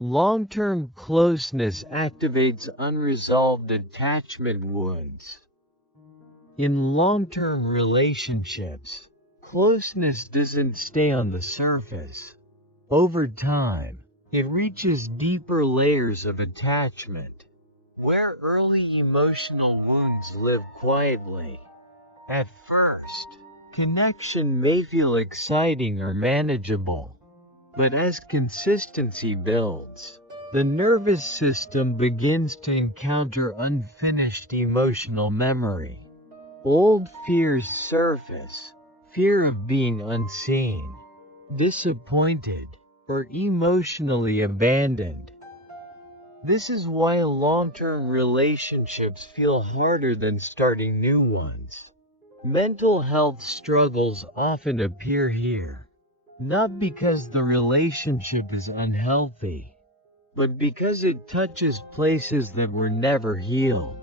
Long-term closeness activates unresolved attachment wounds. In long-term relationships, closeness doesn't stay on the surface. Over time, it reaches deeper layers of attachment, where early emotional wounds live quietly. At first, connection may feel exciting or manageable, but as consistency builds, the nervous system begins to encounter unfinished emotional memory. Old fears surface: fear of being unseen, disappointed, or emotionally abandoned. This is why long-term relationships feel harder than starting new ones. Mental health struggles often appear here, not because the relationship is unhealthy, but because it touches places that were never healed.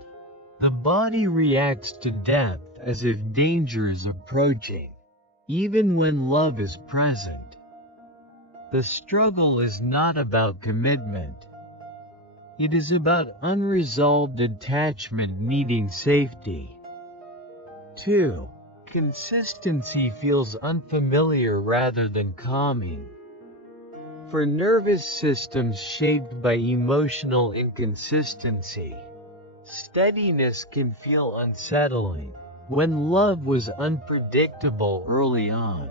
The body reacts to death as if danger is approaching, even when love is present. The struggle is not about commitment. It is about unresolved attachment needing safety. 2. Consistency feels unfamiliar rather than calming. For nervous systems shaped by emotional inconsistency, steadiness can feel unsettling. When love was unpredictable early on,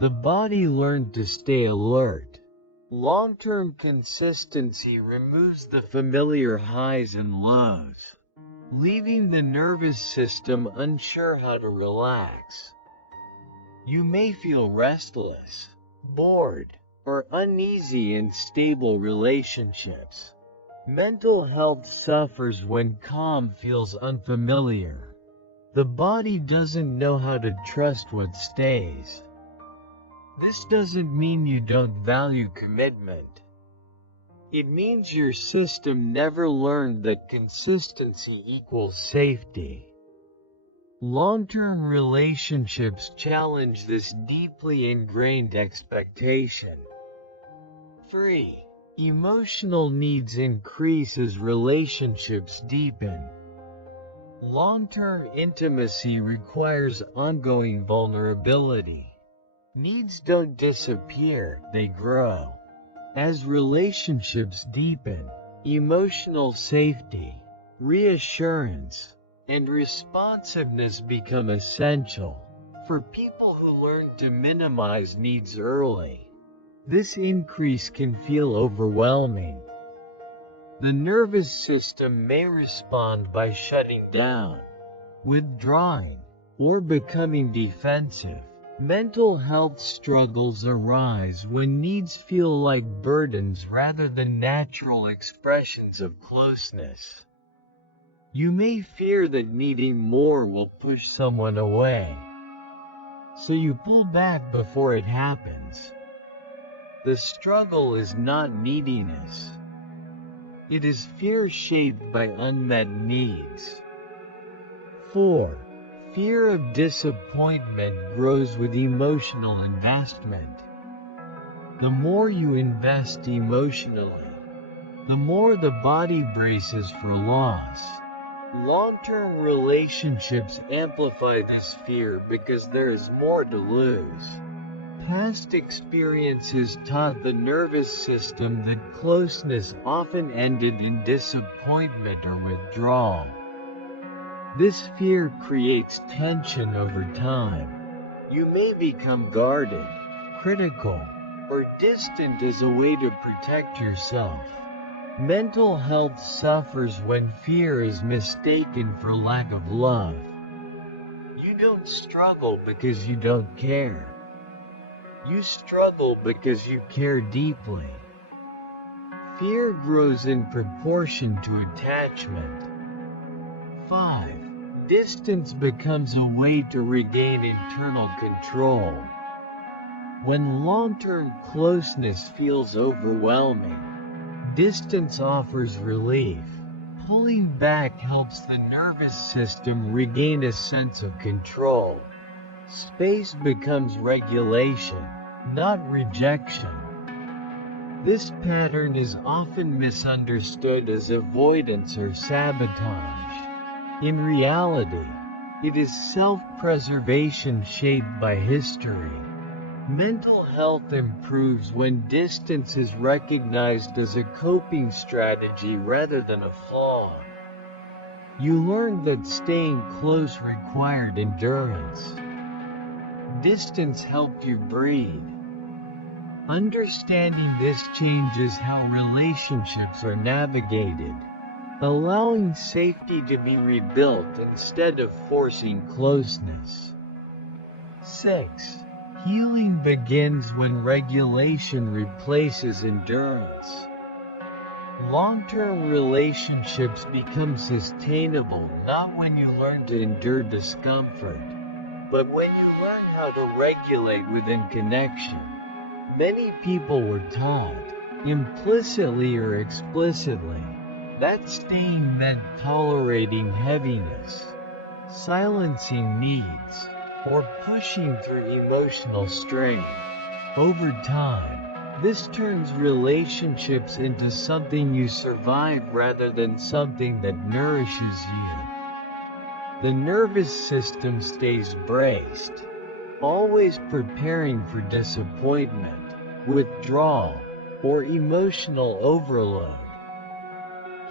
the body learned to stay alert. Long-term consistency removes the familiar highs and lows, leaving the nervous system unsure how to relax. You may feel restless, bored, or uneasy in stable relationships. Mental health suffers when calm feels unfamiliar. The body doesn't know how to trust what stays. This doesn't mean you don't value commitment. It means your system never learned that consistency equals safety. Long-term relationships challenge this deeply ingrained expectation. 3. Emotional needs increase as relationships deepen. Long-term intimacy requires ongoing vulnerability. Needs don't disappear, they grow. As relationships deepen, emotional safety, reassurance, and responsiveness become essential. For people who learn to minimize needs early, this increase can feel overwhelming. The nervous system may respond by shutting down, withdrawing, or becoming defensive. Mental health struggles arise when needs feel like burdens rather than natural expressions of closeness. You may fear that needing more will push someone away, so you pull back before it happens. The struggle is not neediness. It is fear shaped by unmet needs. 4. Fear of disappointment grows with emotional investment. The more you invest emotionally, the more the body braces for loss. Long-term relationships amplify this fear because there is more to lose. Past experiences taught the nervous system that closeness often ended in disappointment or withdrawal. This fear creates tension over time. You may become guarded, critical, or distant as a way to protect yourself. Mental health suffers when fear is mistaken for lack of love. You don't struggle because you don't care. You struggle because you care deeply. Fear grows in proportion to attachment. 5. Distance becomes a way to regain internal control. When long-term closeness feels overwhelming, distance offers relief. Pulling back helps the nervous system regain a sense of control. Space becomes regulation, not rejection. This pattern is often misunderstood as avoidance or sabotage. In reality, it is self-preservation shaped by history. Mental health improves when distance is recognized as a coping strategy rather than a flaw. You learn that staying close required endurance. Distance helped you breathe. Understanding this changes how relationships are navigated, allowing safety to be rebuilt instead of forcing closeness. 6. Healing begins when regulation replaces endurance. Long-term relationships become sustainable not when you learn to endure discomfort, but when you learn how to regulate within connection. Many people were taught, implicitly or explicitly, that staying meant tolerating heaviness, silencing needs, or pushing through emotional strain. Over time, this turns relationships into something you survive rather than something that nourishes you. The nervous system stays braced, always preparing for disappointment, withdrawal, or emotional overload.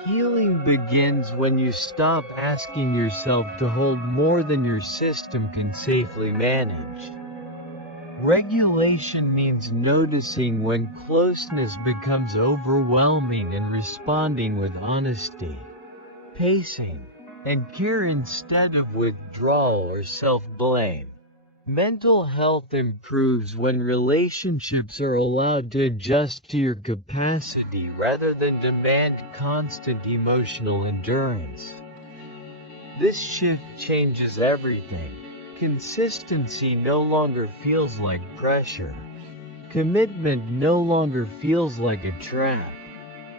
Healing begins when you stop asking yourself to hold more than your system can safely manage. Regulation means noticing when closeness becomes overwhelming and responding with honesty, pacing, and care instead of withdrawal or self-blame. Mental health improves when relationships are allowed to adjust to your capacity rather than demand constant emotional endurance. This shift changes everything. Consistency no longer feels like pressure. Commitment no longer feels like a trap.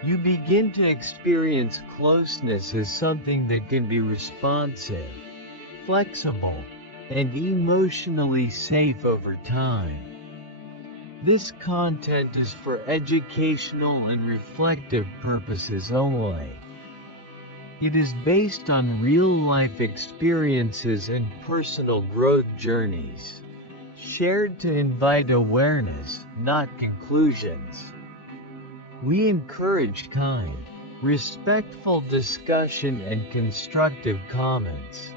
You begin to experience closeness as something that can be responsive, flexible, and emotionally safe over time. This content is for educational and reflective purposes only. It is based on real-life experiences and personal growth journeys, shared to invite awareness, not conclusions. We encourage kind, respectful discussion and constructive comments.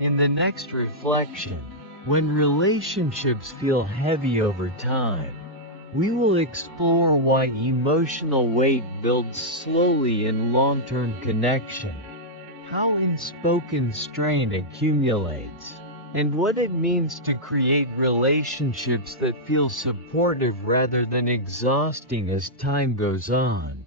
In the next reflection, when relationships feel heavy over time, we will explore why emotional weight builds slowly in long-term connection, how unspoken strain accumulates, and what it means to create relationships that feel supportive rather than exhausting as time goes on.